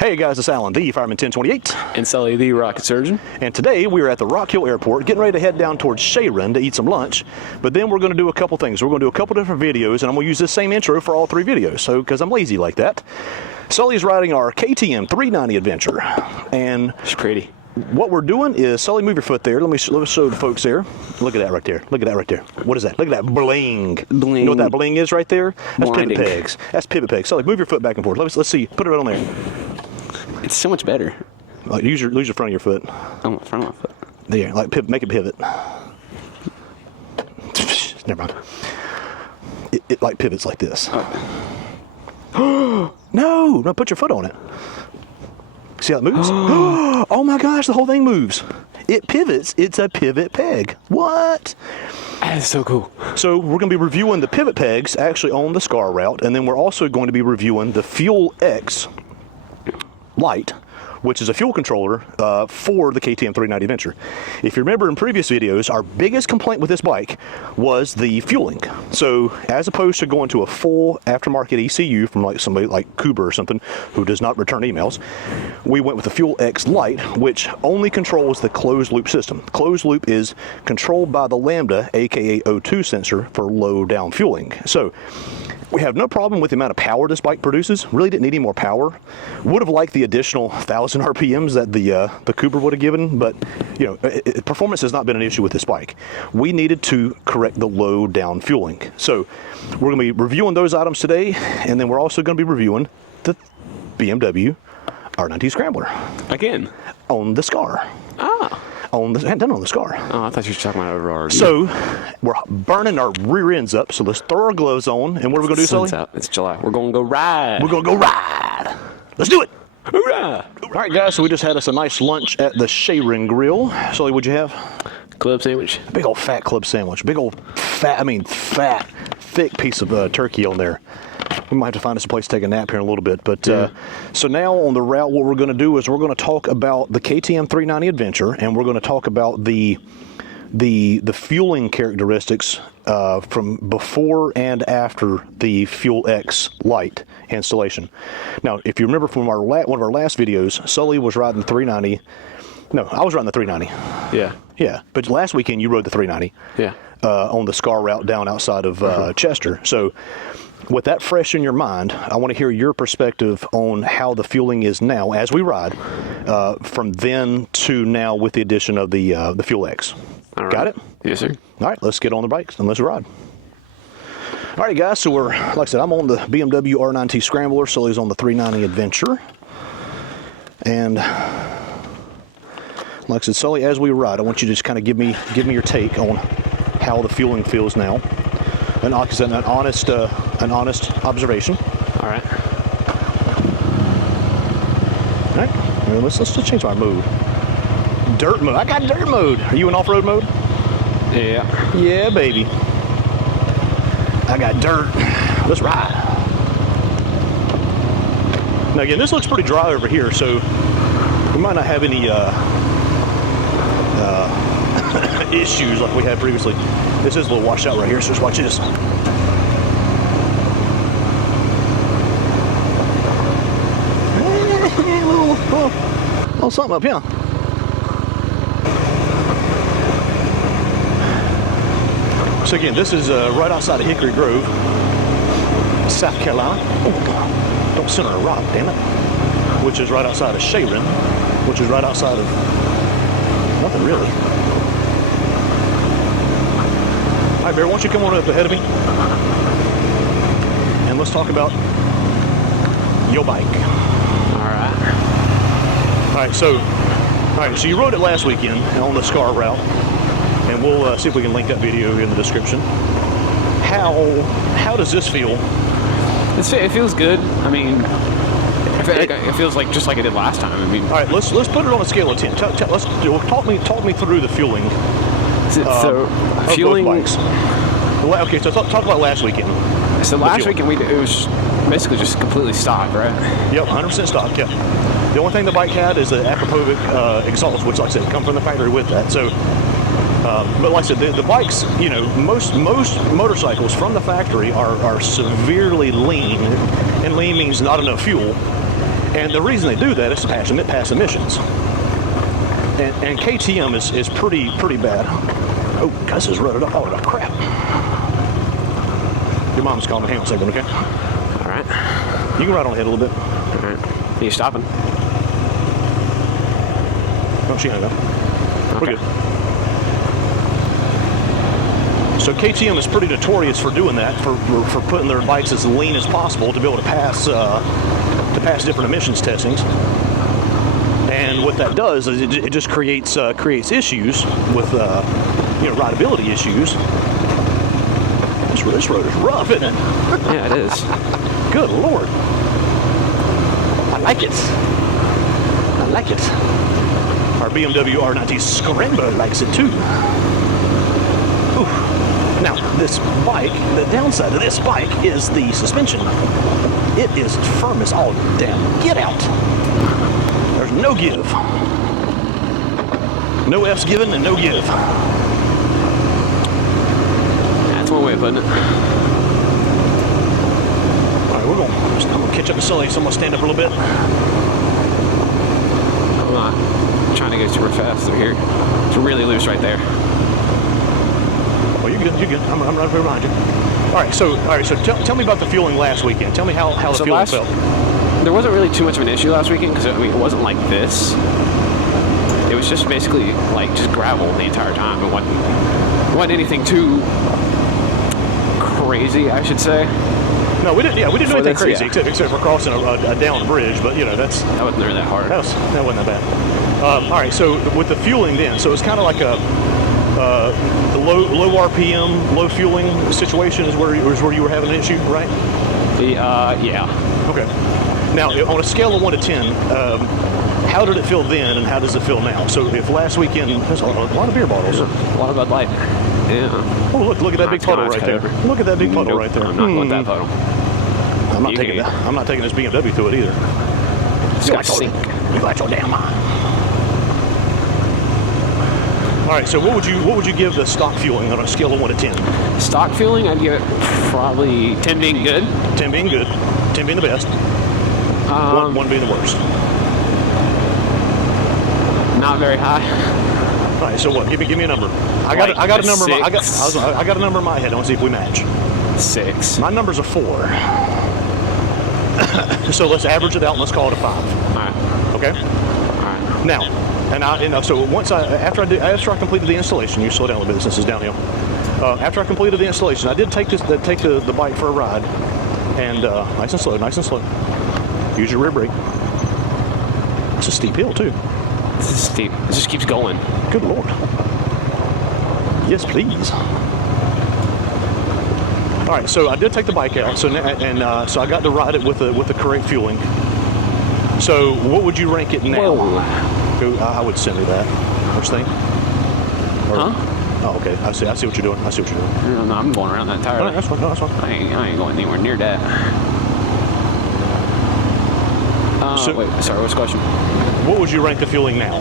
Hey guys, it's Alan, the Fireman 1028. And Sully, the rocket surgeon. And today we are at the Rock Hill Airport getting ready to head down towards Sharon to eat some lunch. But then we're going to do a couple things. We're going to do a couple different videos, and I'm going to use this same intro for all three videos, so because I'm lazy like that. Sully's riding our KTM 390 Adventure. And it's pretty. What we're doing is, Sully, move your foot there. Let me show the folks there. Look at that right there. Look at that right there. What is that? Look at that bling. Bling. You know what that bling is right there? That's Blinding. pivot pegs. That's pivot pegs. Sully, move your foot back and forth. Let's see. Put it right on there. It's so much better. Like, use your front of your foot. Oh, front of my foot. There, like make it pivot. Never mind. It like pivots like this. Oh. No, put your foot on it. See how it moves? Oh my gosh, the whole thing moves. It pivots. It's a pivot peg. What? That is so cool. So we're going to be reviewing the pivot pegs actually on the SCAR route, and then we're also going to be reviewing the Fuel X Lite, which is a fuel controller for the KTM 390 Adventure. If you remember in previous videos, our biggest complaint with this bike was the fueling. So as opposed to going to a full aftermarket ECU from like somebody like Kuber or something who does not return emails, we went with the Fuel X Lite, which only controls the closed loop system. Closed loop is controlled by the Lambda, aka O2 sensor, for low down fueling. So we have no problem with the amount of power this bike produces. Really didn't need any more power. Would have liked the additional 1,000 RPMs that the Kuber would have given, but you know, performance has not been an issue with this bike. We needed to correct the low down fueling. So we're going to be reviewing those items today, and then we're also going to be reviewing the BMW R90 Scrambler. Again? On the SCAR. Ah. And done on the SCAR. Oh, I thought you were talking about overall. So we're burning our rear ends up, so let's throw our gloves on, and what are we going to do, Sully? Sun's out. It's July. We're going to go ride. We're going to go ride. Let's do it. Hoorah! All right, guys, so we just had us a nice lunch at the Sharon Grill. Sully, what'd you have? Club sandwich. Big old fat club sandwich. Big old fat, thick piece of turkey on there. We might have to find us a place to take a nap here in a little bit. But so now on the route, what we're going to do is we're going to talk about the KTM 390 Adventure, and we're going to talk about the fueling characteristics from before and after the Fuel X Lite installation. Now, if you remember from one of our last videos, Sully was riding the 390. No, I was riding the 390. Yeah. Yeah, but last weekend you rode the 390. Yeah. On the SCAR route down outside of Chester. So with that fresh in your mind, I want to hear your perspective on how the fueling is now as we ride from then to now with the addition of the Fuel X. All right. Got it? Yes, sir. All right, let's get on the bikes and let's ride. All right, guys, so like I said, I'm on the BMW R90 Scrambler. Sully's on the 390 Adventure. And like I said, Sully, as we ride, I want you to just kind of give me your take on how the fueling feels now. And like I said, an honest observation. All right. All right, well, let's just change my mode. Dirt mode. I got dirt mode. Are you in off-road mode? Yeah. Yeah, baby. I got dirt. Let's ride. Now again, this looks pretty dry over here, so we might not have any issues like we had previously. This is a little washed out right here, so just watch this. Little something up here. So again, this is right outside of Hickory Grove, South Carolina. Oh God, don't sit on a rock, damn it. Which is right outside of Sharon, which is right outside of nothing really. All right, Bear, why don't you come on up ahead of me, and let's talk about your bike. All right, so you rode it last weekend on the SCAR route, and we'll see if we can link that video in the description. How does this feel? It feels good. I mean, it feels like just like it did last time. I mean, all right, let's put it on a scale of 10. Talk me through the fueling. So fueling. Bikes. Okay, so talk about last weekend. So last weekend it was basically just completely stock, right? Yep, 100% stock. Yeah. The only thing the bike had is the Akrapovic exhaust, which, like I said, come from the factory with that. So, but like I said, the bikes, you know, most motorcycles from the factory are severely lean, and lean means not enough fuel. And the reason they do that is to pass emissions. And KTM is pretty bad. Oh, Gus is rutted up. Oh, crap. Your mom's calling me. Hang on a second, okay? All right. You can ride on ahead a little bit. All right. Are you stopping? Oh, she hung up. We're Okay. good. So KTM is pretty notorious for doing that, for putting their bikes as lean as possible to be able to pass different emissions testings. And what that does is it just creates issues with rideability issues. This road is rough, isn't it? Yeah, it is. Good Lord. I like it. I like it. Our BMW R90 Scrambler likes it too. Ooh. Now, this bike, the downside of this bike is the suspension. It is firm as all damn get out. There's no give. No F's given and no give. That's one way of putting it. All right, I'm gonna catch up to Sully, so I'm gonna stand up a little bit. I'm not trying to go super fast through here. It's really loose right there. Oh, you're good. You're good. I'm right behind you. All right. So tell me about the fueling last weekend. Tell me how the fueling felt. There wasn't really too much of an issue last weekend because it wasn't like this. It was just basically like just gravel the entire time. It wasn't anything too crazy, I should say. No, we didn't. Yeah, we didn't do anything crazy yeah. except for crossing a down bridge. But that wasn't really that hard. that wasn't that bad. All right. So with the fueling then, so it's kind of like a low RPM, low fueling situation is where you were having an issue, right? Yeah. Okay. Now, on a scale of 1 to 10, how did it feel then, and how does it feel now? So, if last weekend there's a lot of beer bottles, A lot of Bud Light. Yeah. Oh, look at that big puddle right there. Look at that big puddle right there. I'm not going that puddle. I'm not taking that. I'm not taking this BMW through it either. It's gonna sink. You got your damn mind. All right. So, what would you give the stock fueling on a scale of 1 to 10? Stock fueling, I'd give it probably 10 being good. 10 being good, 10 being the best, one being the worst. Not very high. All right. So what? Give me a number. I got a number. I got a number in my head. I want to see if we match. 6. My number's a 4. So let's average it out and let's call it a 5. All right. Okay. All right. Now, so after I completed the installation, you slow down a little bit. This is downhill. After I completed the installation, I did take the bike for a ride, and nice and slow. Use your rear brake. It's a steep hill too. This is steep. It just keeps going. Good Lord. Yes, please. All right, so I did take the bike out, so I got to ride it with the correct fueling. So what would you rank it now? Whoa. I would send me that. First thing. Huh? Oh, okay. I see what you're doing. No, I'm going around that entirely. No, that's fine. No, that's fine. I ain't going anywhere near that. Wait, sorry, what's the question? What would you rank the fueling now?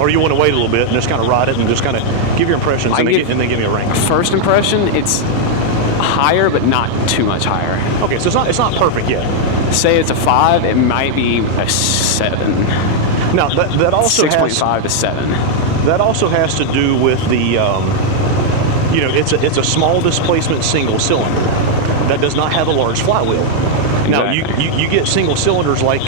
Or you want to wait a little bit and just kind of ride it and just kind of give your impressions and then give me a rank? First impression, it's higher, but not too much higher. Okay, so it's not perfect yet. Say it's a 5, it might be a 7. Now that also 6.5 to 7. That also has to do with the, it's a small displacement single cylinder that does not have a large flywheel. Now you get single cylinders like,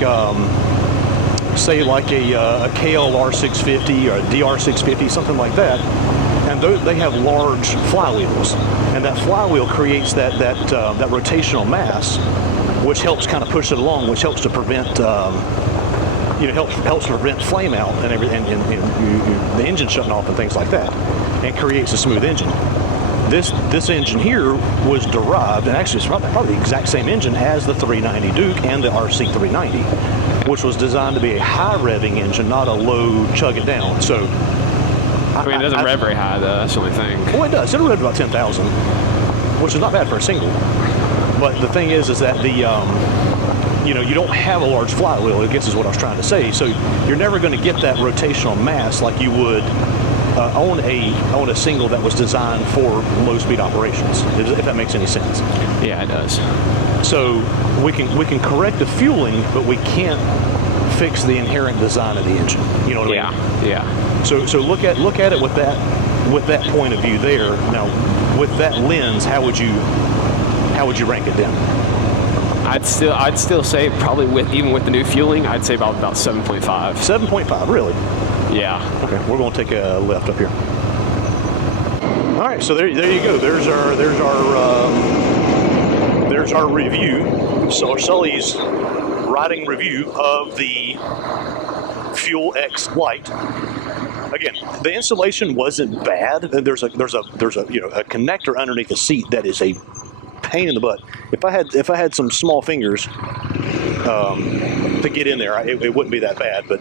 say like a KLR 650 or a DR 650, something like that, and they have large flywheels, and that flywheel creates that rotational mass, which helps kind of push it along, which helps to prevent. Helps prevent flame out and everything, and the engine shutting off and things like that, and creates a smooth engine. This engine here was derived, and actually it's probably the exact same engine as the 390 Duke and the RC 390, which was designed to be a high revving engine, not a low chug it down. So, I mean, it doesn't rev very high though. That's the only thing. Well, it does. It'll rev about 10,000, which is not bad for a single. But the thing is that the you don't have a large flywheel, I guess is what I was trying to say. So you're never going to get that rotational mass like you would own a single that was designed for low speed operations, if that makes any sense. Yeah, it does. So we can correct the fueling, but we can't fix the inherent design of the engine. You know what I mean? Yeah. So look at it with that point of view there. Now, with that lens, how would you rank it then? I'd still say probably even with the new fueling, I'd say about 7.5. 7.5, really? Yeah. Okay, we're going to take a left up here. All right, so there you go. There's our review. So Sully's riding review of the Fuel X Lite. Again, the installation wasn't bad. There's a a connector underneath the seat that is a pain in the butt. If I had some small fingers to get in there, it wouldn't be that bad. But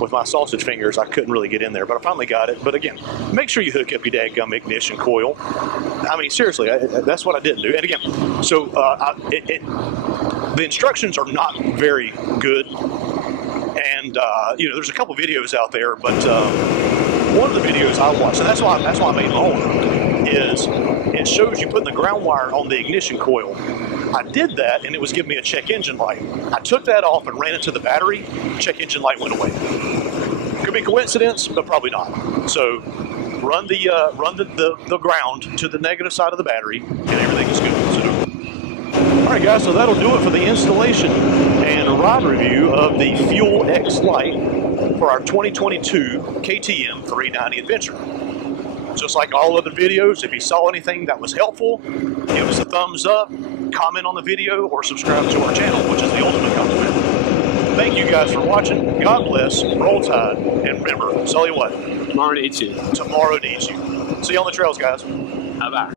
with my sausage fingers, I couldn't really get in there. But I finally got it. But again, make sure you hook up your dadgum ignition coil. I mean, seriously, that's what I didn't do. And again, so the instructions are not very good. And there's a couple videos out there, but one of the videos I watched, and that's why I made my own, is it shows you putting the ground wire on the ignition coil. I did that, and it was giving me a check engine light. I took that off and ran it to the battery. Check engine light went away. Could be coincidence, but probably not. So run the ground to the negative side of the battery, and everything is good. So, all right, guys. So that'll do it for the installation and ride review of the Fuel X Lite for our 2022 KTM 390 Adventure. Just like all other videos, if you saw anything that was helpful, give us a thumbs up, comment on the video, or subscribe to our channel, which is the ultimate compliment. Thank you guys for watching. God bless, roll tide, and remember, Sully what? Tomorrow needs you. Tomorrow needs you. See you on the trails, guys. Bye-bye.